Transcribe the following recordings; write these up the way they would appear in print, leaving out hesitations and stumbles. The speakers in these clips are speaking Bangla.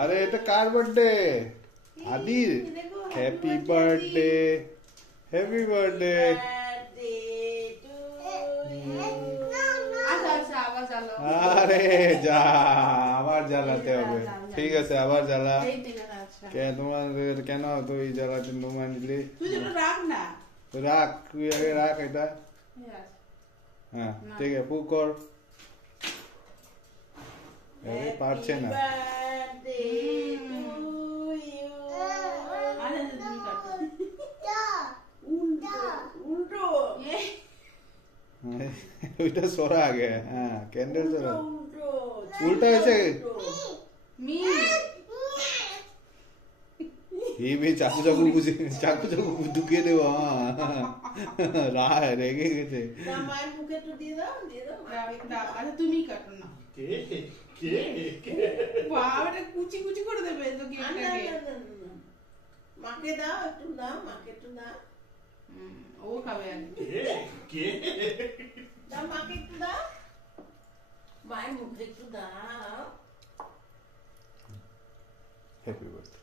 আরে এটা কার বার্থডে? আদির। Happy birthday, happy birthday. আরে যা, আবার জ্বালাতে হবে। ঠিক আছে, আবার জ্বালা। তোমার কেন তুই জ্বালাতে নোমান দিলি? রাখ না, রাখ, তুই আগে রাখ এটা। হ্যাঁ ঠিক আছে, পু কর। পারছে না। ওইটা সরা আগে। হ্যাঁ, ক্যান্ডেল সরা। উল্টা হয়েছে। চাকু চাকু বুঝে, চাকু চাকু ঢুকিয়ে দেবো। রেগে গেছে। তুমি কাটো না, কুচি কুচি করে দেবে তো। মাকে দাও, একটু দাও, মাকে একটু দাও। ও খাবে দাও, মাকে একটু দাও, মায়ের মুখে একটু দাও। Happy birthday.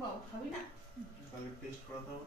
বাবা খাবি না? তাহলে টেস্ট করা দাও।